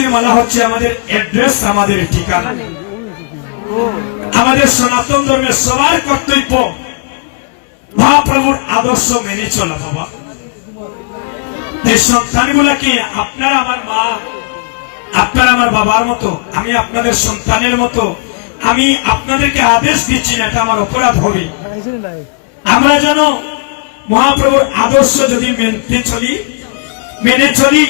তুলসীর মালা হচ্ছে আমাদের অ্যাড্রেস, আমাদের ঠিকানা। আমাদের সনাতন ধর্মের সবার কর্তব্য মহাপ্রভুর আদর্শ মেনে চলা। বাবা, এই সন্তানগুলাকে আপনারা আমার মা, আপনারা আমার বাবার মতো, আমি আপনাদের সন্তানের মতো, আমি আপনাদেরকে আদেশ দিচ্ছি না, এটা আমার অপরাধ হবে। আমরা যেন মহাপ্রভুর আদর্শ যদি মেনে চলি,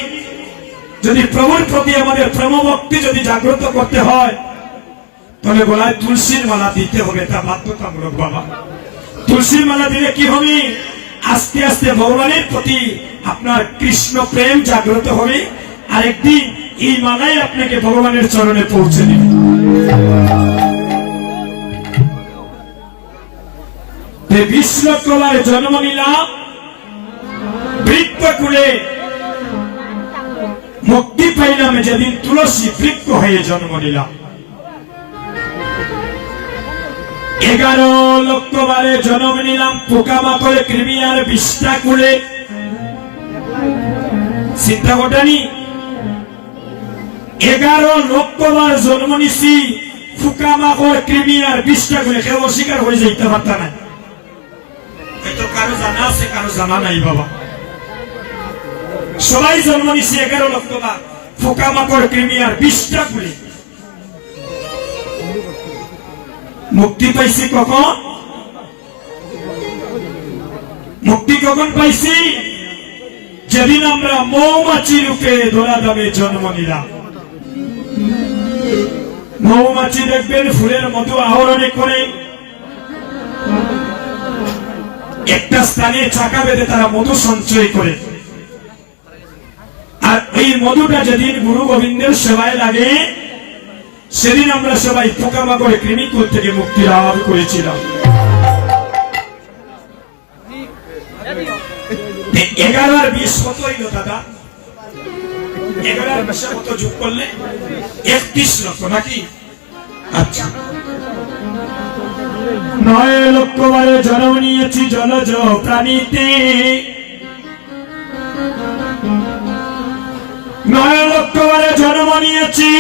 যদি প্রভুর প্রতি আমাদের প্রেম ভক্তি যদি জাগ্রত করতে হয়, তাহলে গলায় তুলসীর মালা দিতে হবে, এটা বাধ্যতামূলক। বাবা, তুলসীর মালা দিলে কি হবে? আস্তে আস্তে ভগবানের প্রতি আপনার কৃষ্ণ প্রেম জাগ্রত হবে, আর একদিন এই মালাই আপনাকে ভগবানের চরণে পৌঁছে দেবে। বিষ্ণুকুমার জন্ম নিলাম বৃক্ষকুলে, মুক্তি পাইলাম যেদিন তুলসী বৃক্ষ হয়ে জন্ম নিলাম। 11 লক্ষ বারে জন্ম নিলাম পোকামাকড়ে কৃমি আর বিষ্ঠা কুলে। চিন্তা করেনি 11 লক্ষ বার জন্ম নিছি পোকামাকড় কৃমি আর বিষ্ঠা কুলে, কেউ অস্বীকার হয়ে যাইতে পারত না। হয়তো কারো জানা আছে, কারো জানা নাই। বাবা, সবাই জন্ম নিছি 11 লক্ষ বার পোকামাকড় কৃমি আর বিষ্ঠা কুলে। মুক্তি পাইছি কখন? মুক্তি কখন পাইছি? যেদিন আমরা মৌমাছি রূপে ধরা দামে জন্ম নিলাম। মৌমাছি দেখবেন ফুলের মধু আহরণ করে একটা স্থানে চাকা বেঁধে তারা মধু সঞ্চয় করে, আর এই মধুটা যেদিন গুরু গোবিন্দের সেবায় লাগে, সেদিন আমরা সবাই পোকামাকড়ে কৃমিকুল থেকে মুক্তি লাভ করেছিলাম। 11 আর 20 কত হইল দাদা? 11 আর 20 কত যোগ করলে 31 লক্ষ নাকি? আচ্ছা, 9 লক্ষ বারে জন্ম নিয়েছি জলজ প্রাণীতে। 9 লক্ষ বারে জন্ম নিয়েছি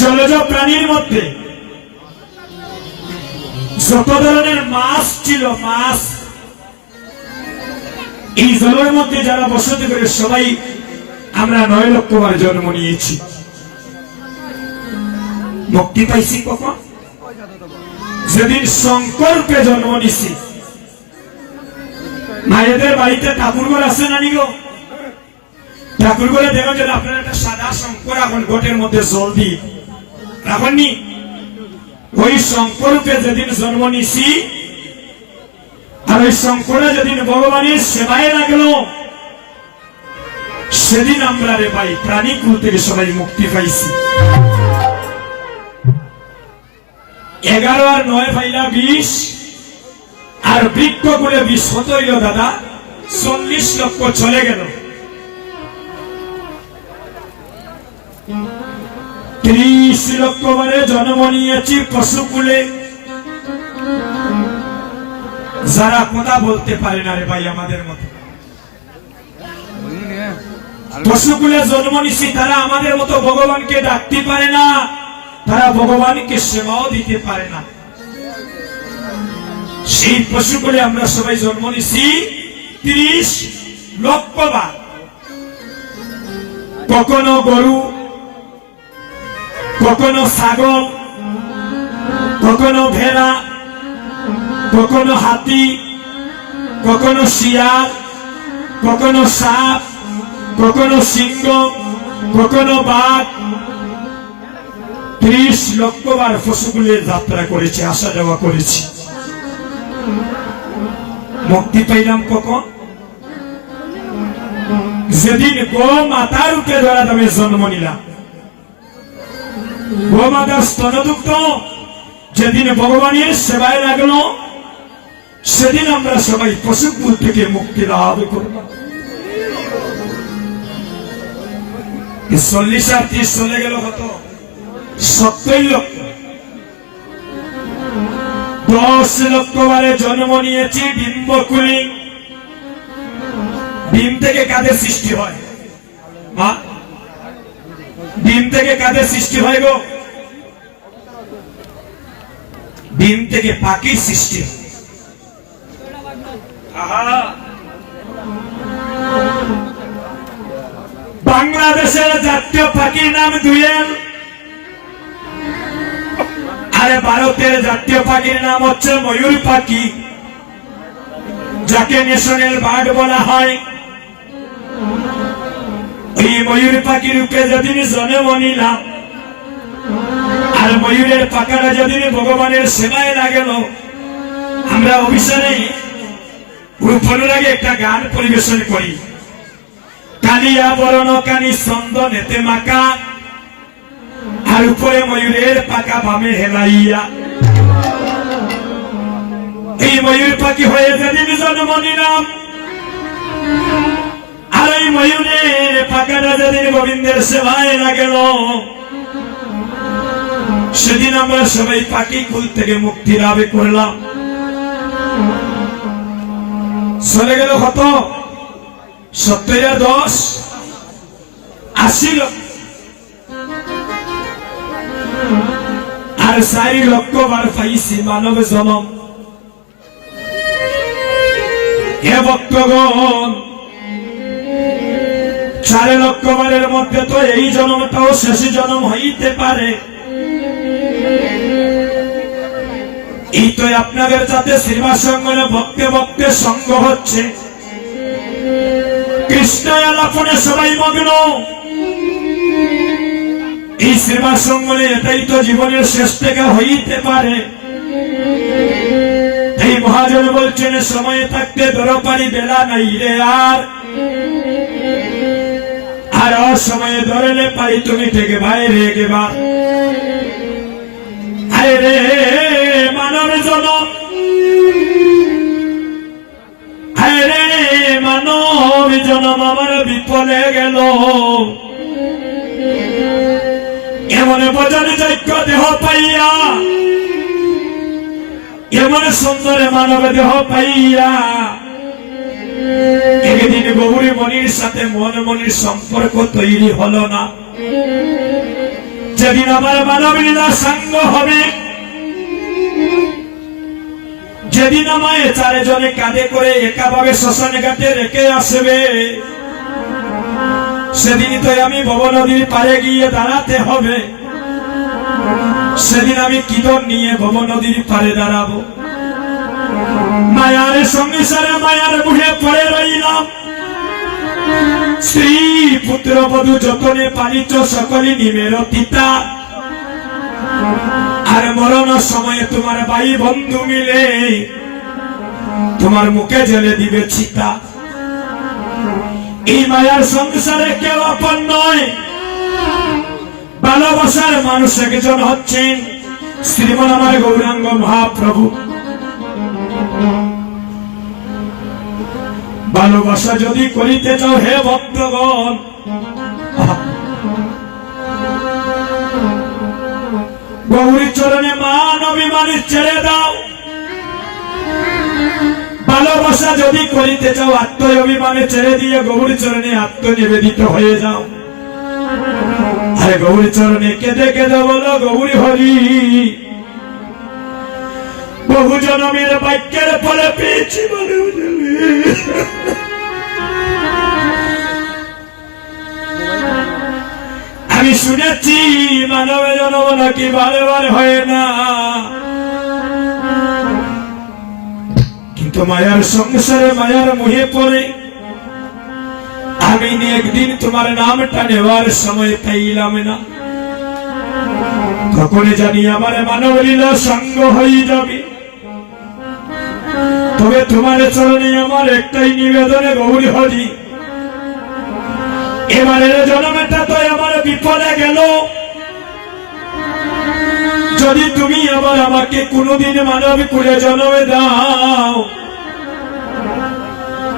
জলজ প্রাণীর মধ্যে। যত ধরনের মাছ ছিল, মাছ এই জলের মধ্যে যারা বসতি করে সবাই আমরা 9 লক্ষ বার জন্ম নিয়েছি। মুক্তি পাইছি কখন? যেদিন শঙ্করকে জন্ম নিছি। মায়েদের বাড়িতে ঠাকুরঘর আছে না নিগো? ঠাকুরঘরে দেখো যে আপনার একটা সাদা শঙ্কর এখন গোটের মধ্যে জল দিয়ে রাখেননি? ওই শঙ্করকে যেদিন জন্ম নিছি, আর ওই শঙ্করে যেদিন ভগবানের সেবায় লাগলো, সেদিন আমরা রে ভাই প্রাণীকুল থেকে সবাই মুক্তি পাইছি। 11 আর 9 পাইলা 20, আর বৃক্ষকুলে 20 কত হইল দাদা? 40 লক্ষ চলে গেল। 30 লক্ষ বারে জন্ম নিয়েছি পশুকুলে। যারা কথা বলতে পারে না রে ভাই আমাদের মতো, পশুকুলে জন্ম নিছি, তারা আমাদের মতো ভগবানকে ডাকতে পারে না, তারা ভগবানকে সেবাও দিতে পারে না। সেই পশুকুলে আমরা সবাই জন্ম নিছি 30 লক্ষ বার। কখনো গরু, কখনো ছাগল, কখনো ভেড়া, কখনো হাতি, কখনো শিয়াল, কখনো সাপ, কখনো সিংহ, কখনো বাঘ। 30 লক্ষ বার পশুগুলির যাত্রা করেছি, আসা যাওয়া করেছি। মুক্তি পাইলাম কখন? যেদিন গো মাতার রূপে ধরা দামে জন্ম নিলাম। গো মাতার স্তনদুগ্ধ যেদিন ভগবানের সেবায় লাগলো, সেদিন আমরা সবাই পশুকুল থেকে মুক্তি লাভ করব। 40 আর 30 চলে গেল কত? 70 লক্ষ। 10 লক্ষ বারে জন্ম নিয়েছি ডিম্বকুলি। ডিম থেকে কাদের সৃষ্টি হয়? মা ডিম থেকে কাদের সৃষ্টি হয় গো? ডিম থেকে পাখির সৃষ্টি। বাংলাদেশের জাতীয় পাখির নাম দুয়েল, আর ভারতের জাতীয় পাখির নাম হচ্ছে ময়ূর পাখি, যাকে ন্যাশনাল বার্ড বলা হয়। এই ময়ূর পাখি রূপে যেদিন জন্ম নিলাম, আর ময়ূরের পাখাটা যেদিন ভগবানের সেবায় লাগেল, আমরা অভিসারে রূপনের আগে একটা গান পরিবেশন করি। কালিয়া বরণ কানি চন্দনেতে মাকা, আর উপরে ময়ূরের পাকা বামে হেলাইয়া। এই ময়ূর পাখি হয়ে যেদিন জন্ম নিলাম, আর এই ময়ূরের পাখাটা যেদিন গোবিন্দের সেবায় লাগেল, সেদিন আমরা সবাই পাখি কুল থেকে মুক্তি লাভ করলাম। চলে গেল কত? 70 আর 10 80 লক্ষ, আর 4 লক্ষ বার পাইছি মানব জনম। হে ভক্তগণ, 4 লক্ষ বারের মধ্যে তো এই জন্মটাও শেষ জন্ম হইতে পারে। এই তো আপনাদের সাথে শ্রীবাস সঙ্গনে ভক্তে ভক্তে সঙ্গ হচ্ছে, কৃষ্ণ আলাপনে সবাই মগ্ন। এই শ্রীবাস সঙ্গনে এটাই তো জীবনের শেষ থেকে হইতে পারে। এই মহাজন বলছেন, সময় থাকতে দরপারি বেলা নাই রে আর অসময়ে ধরলে পারি তুমি থেকে বাইরে গেবা। আরে রে মানব জনম, আরে মানব জনম আমার বিফলে গেল। এমন বজন যোগ্য দেহ পাইয়া, এমন সুন্দর মানব দেহ পাইয়া, একদিন গৌরী মনির সাথে মন মনির সম্পর্ক তৈরি হলো না। যেদিন আমার মানব লীলা সাঙ্গ হবে, যেদিন আমায় 4 জনে কাঁধে করে একাভাবে শ্মশান ঘাটে রেখে আসবে, সেদিনই তো আমি ভব নদীর পাড়ে গিয়ে দাঁড়াতে হবে। সেদিন আমি কিদর নিয়ে ভব নদীর পাড়ে দাঁড়াবো। মায়ার সংসারে মায়ার মুখে পড়ে রইলাম। স্ত্রী পুত্র বধূ যতনে পালিত সকলে নিমের পিতা, আর মরণ সময়ে তোমার ভাই বন্ধু মিলে তোমার মুখে জেলে দিবে চিতা। এই মায়ার সংসারে কেউ আপন নয়, ভালোবাসার মানুষ একজন হচ্ছেন শ্রীমন আমার গৌরাঙ্গ মহাপ্রভু। ভালোবাসা যদি করিতে চাও হে ভক্তগণ, গৌরী চরণে মান অভিমানী ছেড়ে দাও। ভালোবাসা যদি করিতে চাও আত্ম অভিমানে ছেড়ে দিয়ে গৌরী চরণে আত্মনিবেদিত হয়ে যাও। আরে গৌরী চরণে কেঁদে কেঁদে বলো গৌরী হরি, বহু জনমের বাক্যের ফলে পেয়েছি বলে। আমি শুনেছি মানব জন্ম নাকি বারে বারে হয় না, কিন্তু মায়ার সংসারে মায়ার মুহে পড়ে আমি একদিন তোমার নামটা নেওয়ার সময় পাইলাম না। কখন জানি আমার মানব লীলা সঙ্গ হয়ে যাবে। তবে তোমার চরণে আমার একটাই নিবেদনে গৌরী হরি, এবারের জন্মটা তো আমার বিফলে গেল। যদি তুমি আবার আমাকে কোনদিন মানব কুলে জন্মে দাও,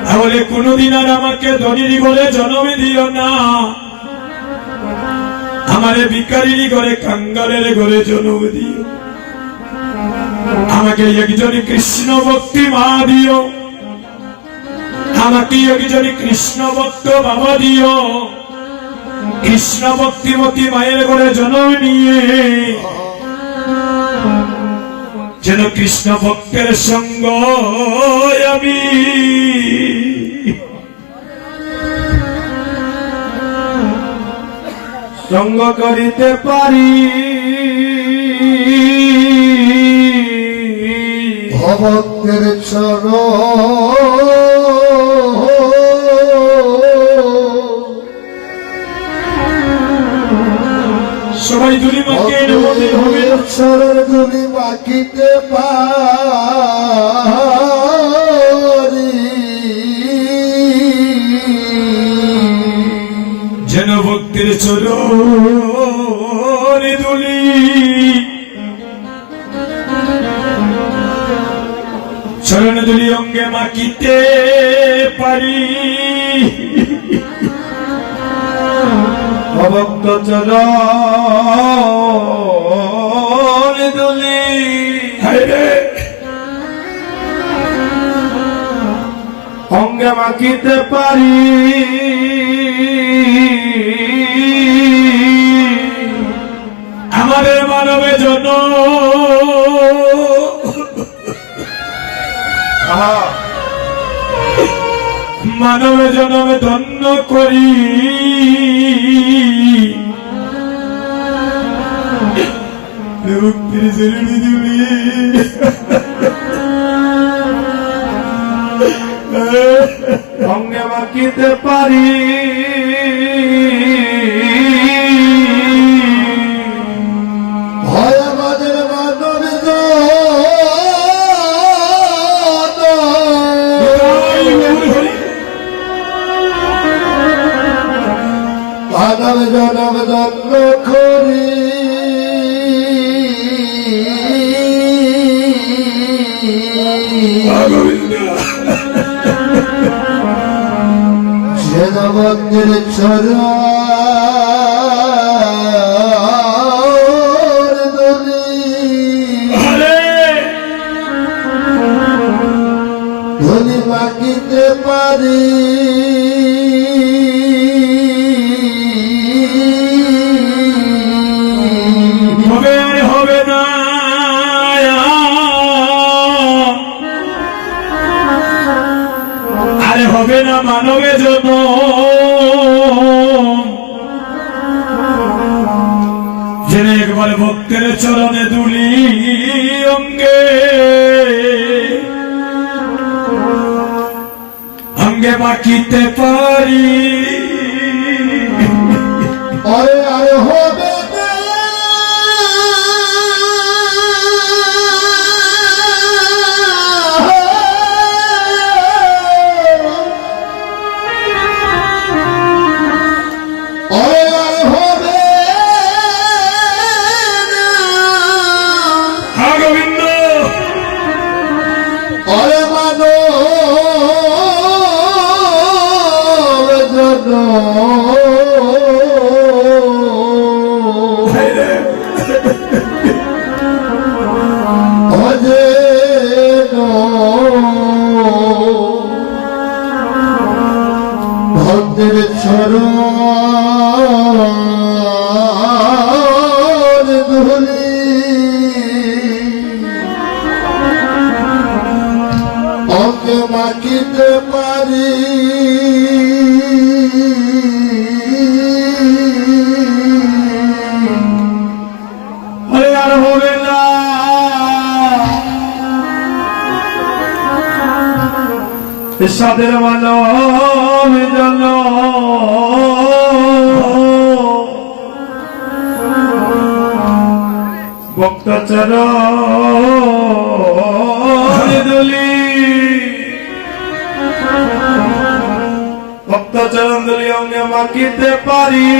তাহলে কোনদিন আর আমাকে ধনীর ঘরে জন্মে দিও না, আমারে ভিখারির ঘরে কাঙ্গালের ঘরে জন্ম দিও। আমাকে একজন কৃষ্ণ ভক্তি মা দিও, আমাকে একজন কৃষ্ণ ভক্ত বাবা দিও। কৃষ্ণ ভক্তিমতী মায়ের ঘরে জন্ম নিয়ে যেন কৃষ্ণ ভক্তের সঙ্গ আমি সঙ্গ করিতে পারি। ভক্তের চরণ সবাই দুলি মাকে নমতে হবে চরণ দুলি মাখিতে পারি। যেন ভক্তির চরণ দুলি চরণ দুলি অঙ্গে মাখিতে পারি। ভক্ত চরণ দুলি অঙ্গে মাখিতে পারি। আমাদের মানবে জন্য মানবে জনমে ধন্য করি। মুক্তির জরুরি দিবি অঙ্গে মাখিতে পারি। হয় আমাদের মানবে মানব জনম দণ্ড করি। যেন মন্দির চরণ দুলি ধুলি মাখিতে পারি। হবে আর হবে না আরে হবে না মানবে জন্য যেন একবার ভক্তের চরণে দুলি অঙ্গে অঙ্গে মাখিতে পারি। আরে আরে হবে না আরে আরে হবে না। হ্যাঁ গোবিন্দ আরে মানো জন্য অজে ভক্তের চরণ ধুলি অঙ্গে মাখিতে পারি। আরে আর হবে না সাদের মানব জন ভক্ত চরণ দুলি ভক্ত চরণ দুলি অঙ্গে মাখিতে পারি।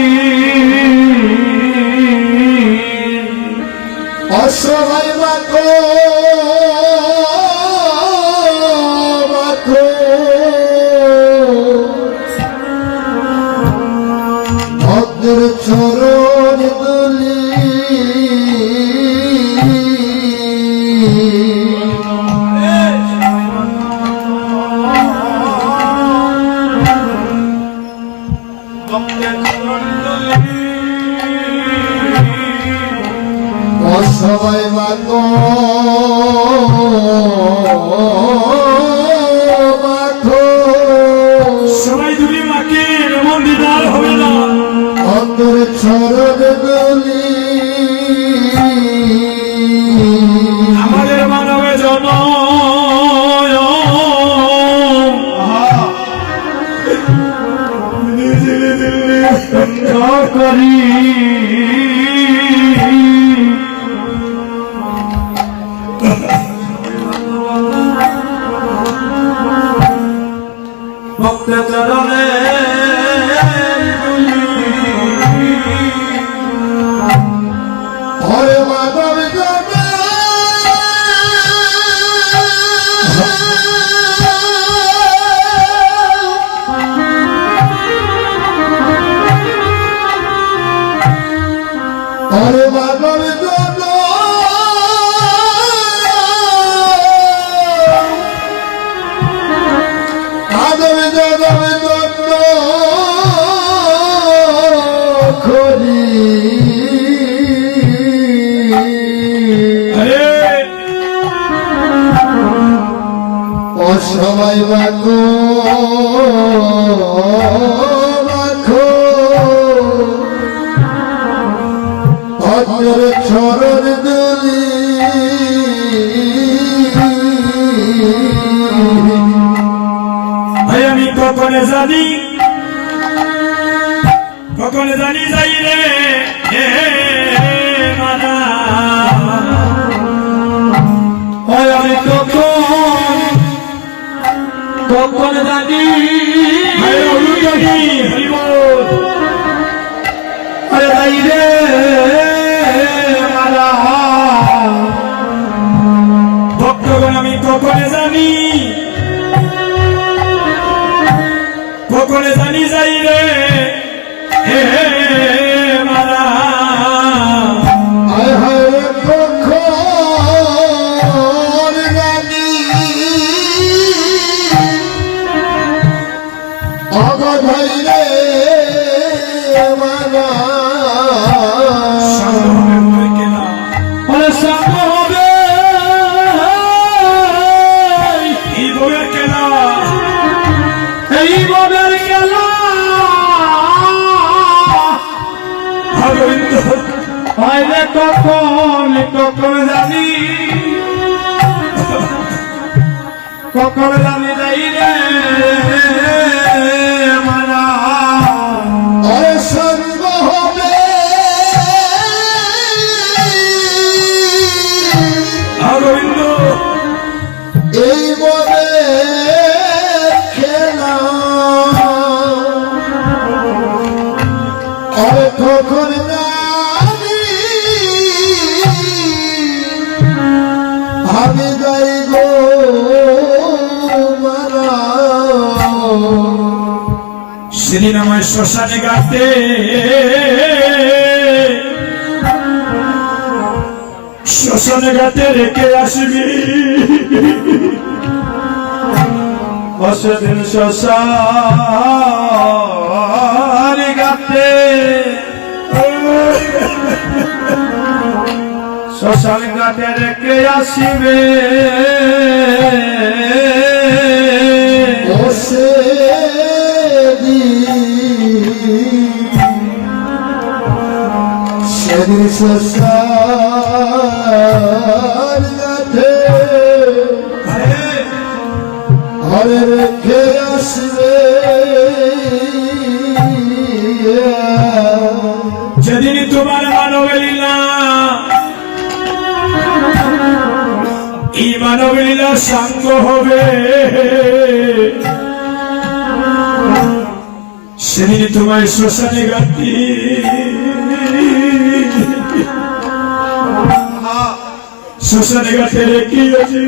অসহায় মাখো মাখো ভক্তের চরণ দুলি ভক্তের চরণ অসহায় মাগো মাখো সবাই দুলি মাকে এমন দিদার হবে না অন্তর ছড়দ গলি আমাদের মানবে জন করি ভক্ত চরণে হরে মাধব জনে হরে মাধব জনে মাধব জনম জন্য করি অসহায় মাগো মাখো অন্তর ছড়র দুলি ভাই আমি কখনো জানি যাই রে হে মানা ভাই আমি কখন জানি ভাই অনুযায়ী হরিবল আরে যাই রে মানা ভক্তগণ আমি কখনো জানি যাই রে হে মারা আয় হায় কখন জানি অগধাই রে মানা সঙ্গ হবে এই বউয়ের কেনা এই বউয়ের কেনা ভাইরে কখন জানি যাই রে মারা আয় সঙ্গ হবে অরবিন্দ এই বলে খেলা আরে কখন জানি আমি যাই গো মারা সেদিন আমায় শ্মশানে গাতে রেখে আসবি সেদিন শ্মশানে গাতে শ্মশান ঘাটে রেখে আসিবে বসে সেদিন শ্মশান ঘাটে ঘরে রেখে আসবে যেদিন তোমার মানবে লীলা এই মানবে লীলা সাঙ্গ হবে সেদিন তোমায় শ্মশানে গাতি শ্মশানে গাতে রেখে আসবি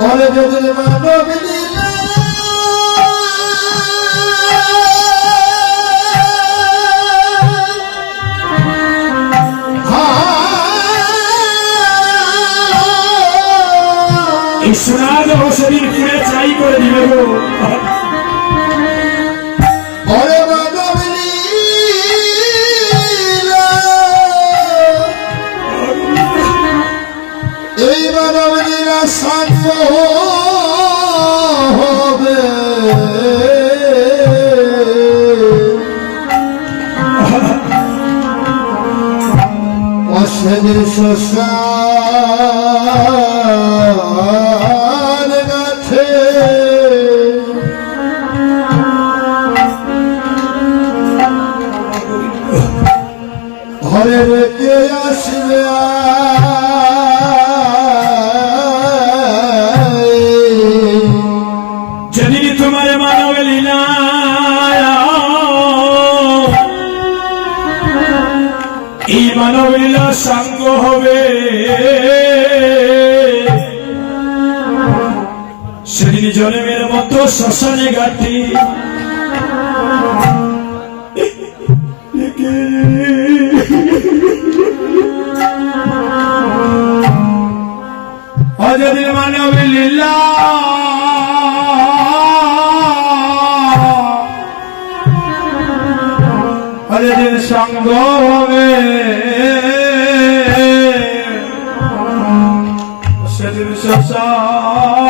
ঘরে যদি মানব লীলা এই সোনার শরীর পুড়ে চাই করে দিবে গো ঘরে রেখে আসবে যেদিন তোমার মানব লীলা এই মানব লীলা সাঙ্গ হবে সেদিন জন্মের মতো শ্মশানে ঘাটি যেদিন মানব লীলা যেদিন সঙ্গ হবে সেদিন শ্মশানে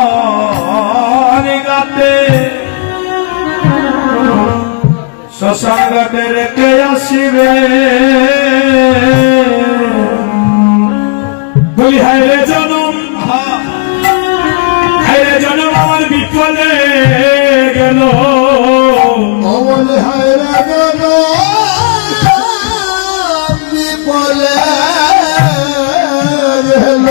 ঘাটে শ্মশান ঘাটে রেখে আসিবে বলি হায় রে জনম আমার বিফলে গেল অমল হায়রা গেল বিপলে গেল